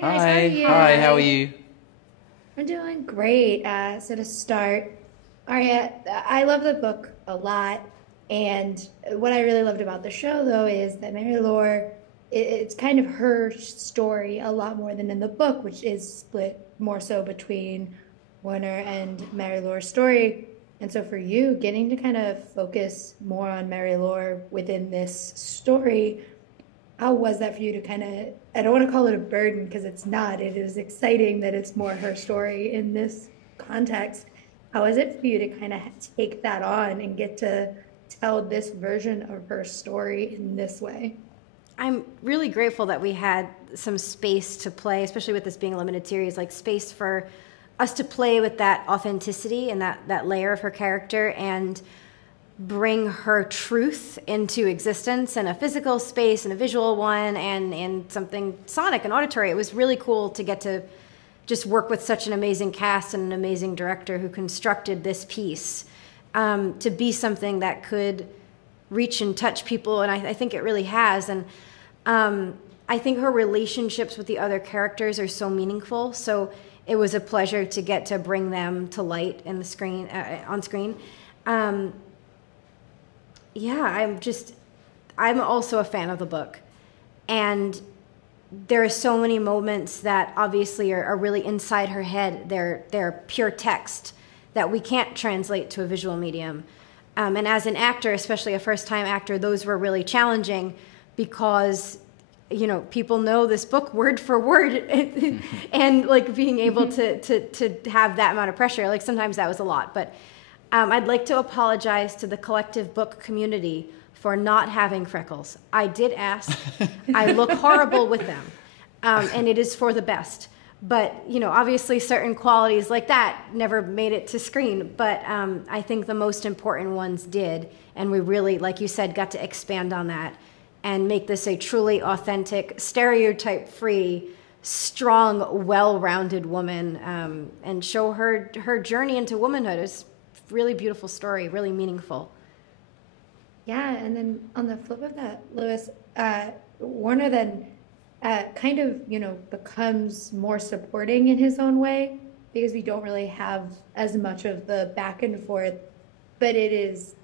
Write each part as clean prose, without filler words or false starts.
Hi guys, how are you? Hi, how are you? I'm doing great. So to start, Aria, I love the book a lot, and what I really loved about the show, though, is that Mary-Laure, it's kind of her story a lot more than in the book, which is split more so between Werner and Mary-Laure's story. And so for you, getting to kind of focus more on Mary-Laure within this story, how was that for you to kind of, I don't want to call it a burden because it's not. It is exciting that it's more her story in this context. How is it for you to kind of take that on and get to tell this version of her story in this way? I'm really grateful that we had some space to play, especially with this being a limited series, like space for us to play with that authenticity and that layer of her character and bring her truth into existence in a physical space and a visual one and in something sonic and auditory. It was really cool to get to just work with such an amazing cast and an amazing director who constructed this piece to be something that could reach and touch people, and I think it really has. And I think her relationships with the other characters are so meaningful, so it was a pleasure to get to bring them to light in the screen on screen. Yeah, I'm also a fan of the book. And there are so many moments that obviously are really inside her head. They're pure text that we can't translate to a visual medium. And as an actor, especially a first-time actor, those were really challenging because, you know, people know this book word for word. And like being able to have that amount of pressure, like sometimes that was a lot. But I'd like to apologize to the collective book community for not having freckles. I did ask. I look horrible with them, and it is for the best. But, you know, obviously certain qualities like that never made it to screen. But I think the most important ones did, and we really, like you said, got to expand on that and make this a truly authentic, stereotype-free, strong, well-rounded woman, and show her journey into womanhood. Is really beautiful story, really meaningful. Yeah, and then on the flip of that, Lewis, Warner then kind of, you know, becomes more supporting in his own way because we don't really have as much of the back and forth, but it is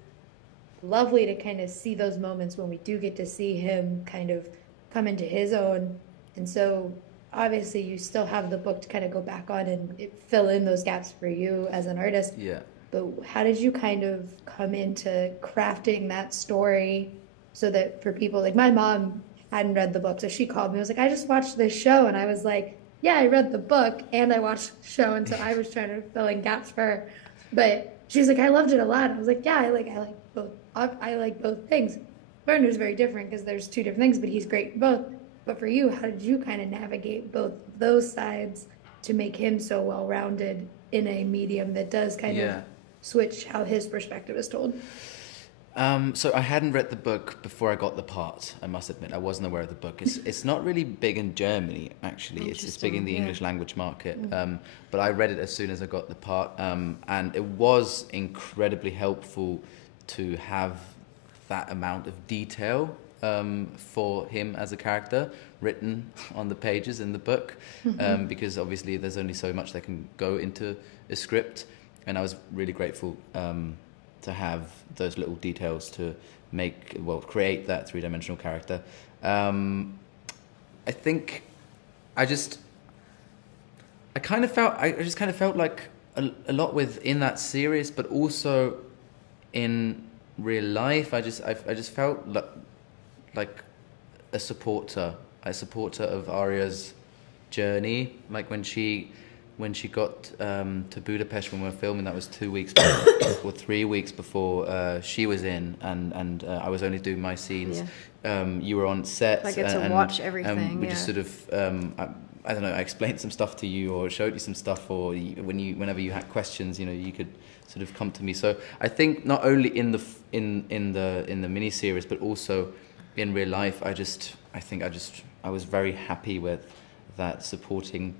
lovely to kind of see those moments when we do get to see him kind of come into his own. And so obviously you still have the book to kind of go back on and fill in those gaps for you as an artist. Yeah. But how did you kind of come into crafting that story so that for people, like my mom hadn't read the book, so she called me, I was like, I just watched this show, and I was like, yeah, I read the book and I watched the show, and so I was trying to fill in gaps for her. But she's like, I loved it a lot. I was like, yeah, I like both. I like both things. Werner's very different because there's two different things, but he's great in both. But for you, how did you kind of navigate both those sides to make him so well-rounded in a medium that does kind of switch how his perspective is told? So I hadn't read the book before I got the part, I must admit. I wasn't aware of the book. It's not really big in Germany, actually. It's big in the English language market. But I read it as soon as I got the part. And it was incredibly helpful to have that amount of detail for him as a character written on the pages in the book. Because obviously there's only so much that can go into a script. And I was really grateful to have those little details to create that three-dimensional character. I think I just kind of felt like a lot within that series, but also in real life. I just felt like a supporter of Aria's journey, like when she got to Budapest when we were filming. That was 2 weeks or 3 weeks before she was in, and I was only doing my scenes. You were on set. I get to watch everything. We just sort of, I don't know, I explained some stuff to you or showed you some stuff, or whenever you had questions, you know, you could sort of come to me. So I think not only in the mini series, but also in real life, I was very happy with that supporting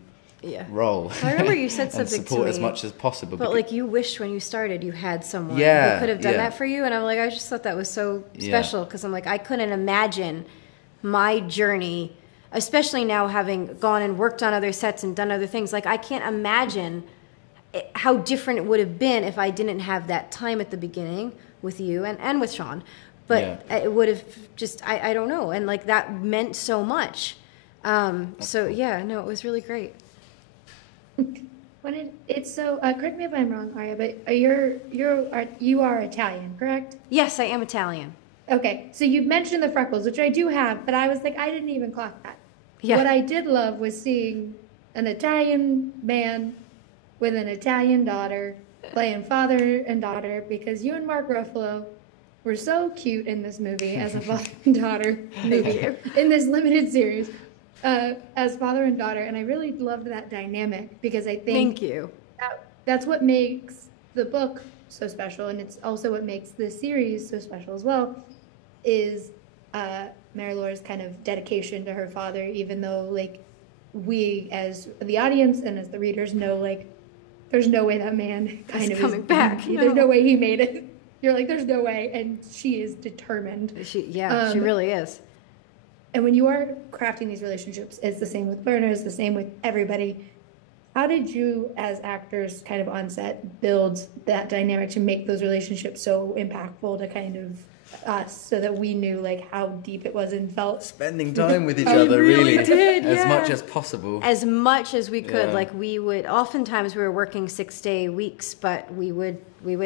role. I remember you said something support to me as much as possible. But like you wished when you started you had someone who could have done that for you, and I'm like, I just thought that was so special because I'm like, I couldn't imagine my journey especially now having gone and worked on other sets and done other things. Like, I can't imagine how different it would have been if I didn't have that time at the beginning with you and with Sean. But it would have just, I don't know. And like, that meant so much. So yeah, no, it was really great. It's so, correct me if I'm wrong, Aria, but you are Italian, correct? Yes, I am Italian. Okay, so you mentioned the freckles, which I do have, but I was like, I didn't even clock that. Yeah. What I did love was seeing an Italian man with an Italian daughter playing father and daughter, because you and Mark Ruffalo were so cute in this movie as a father and daughter movie, in this limited series, as father and daughter, and I really loved that dynamic, because I think Thank you. That's what makes the book so special, and it's also what makes the series so special as well, is Marie-Laure's kind of dedication to her father, even though, like, we as the audience and as the readers know, like, there's no way that man kind of coming back. There's no way he made it. You're like, there's no way, and she is determined. She really is. And when you are crafting these relationships, it's the same with Werner, it's the same with everybody. How did you, as actors, kind of on set, build that dynamic to make those relationships so impactful to kind of us, so that we knew like how deep it was and felt? Spending time with each other, really did, as much as possible. As much as we could. Yeah. Like, we would, oftentimes we were working 6-day weeks, but we would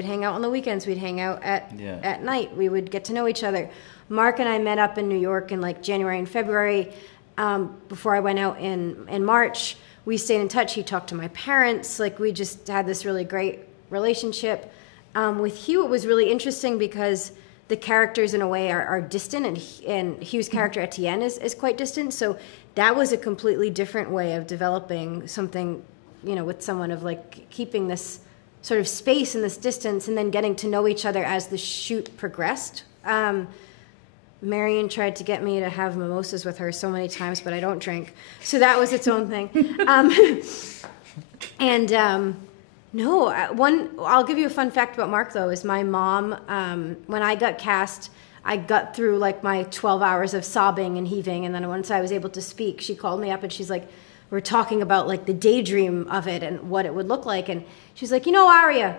hang out on the weekends. We'd hang out at night. We would get to know each other. Mark and I met up in New York in like January and February, before I went out in March. We stayed in touch. He talked to my parents. Like, we just had this really great relationship. With Hugh, it was really interesting because the characters in a way are distant, and Hugh's character Etienne is quite distant. So that was a completely different way of developing something, you know, with someone, of like keeping this sort of space and this distance, and then getting to know each other as the shoot progressed. Marion tried to get me to have mimosas with her so many times, but I don't drink. So that was its own thing. I'll give you a fun fact about Mark, though, is my mom, when I got cast, I got through like my 12 hours of sobbing and heaving, and then once I was able to speak, she called me up and she's like, we're talking about like the daydream of it and what it would look like, and she's like, you know, Aria,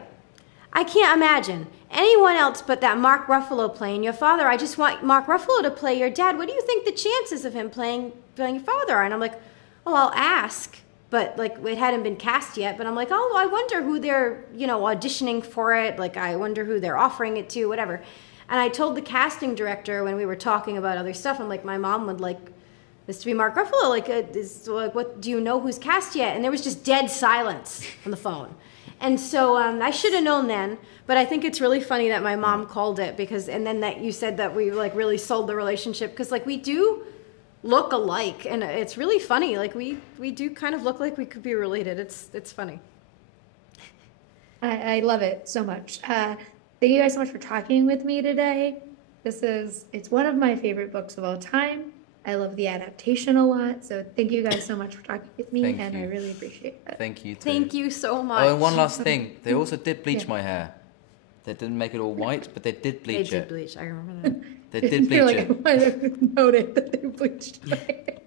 I can't imagine anyone else but that Mark Ruffalo playing your father. I just want Mark Ruffalo to play your dad. What do you think the chances of him playing your father are? And I'm like, oh, I'll ask. But like, it hadn't been cast yet. But I'm like, oh, I wonder who they're, you know, auditioning for it. Like, I wonder who they're offering it to, whatever. And I told the casting director when we were talking about other stuff, I'm like, my mom would like this to be Mark Ruffalo. Like, what, do you know who's cast yet? And there was just dead silence on the phone. And so I should have known then, but I think it's really funny that my mom called it, because, and then that you said that we like really sold the relationship, because like we do look alike, and it's really funny. Like we do kind of look like we could be related. It's funny. I love it so much. Thank you guys so much for talking with me today. It's one of my favorite books of all time. I love the adaptation a lot, so thank you guys so much for talking with me, I really appreciate it. Thank you too. Thank you so much. Oh, and one last thing. They also did bleach my hair. They didn't make it all white, but they did bleach it. They did bleach, I remember that. They did bleach it. I might have noted that they bleached my hair.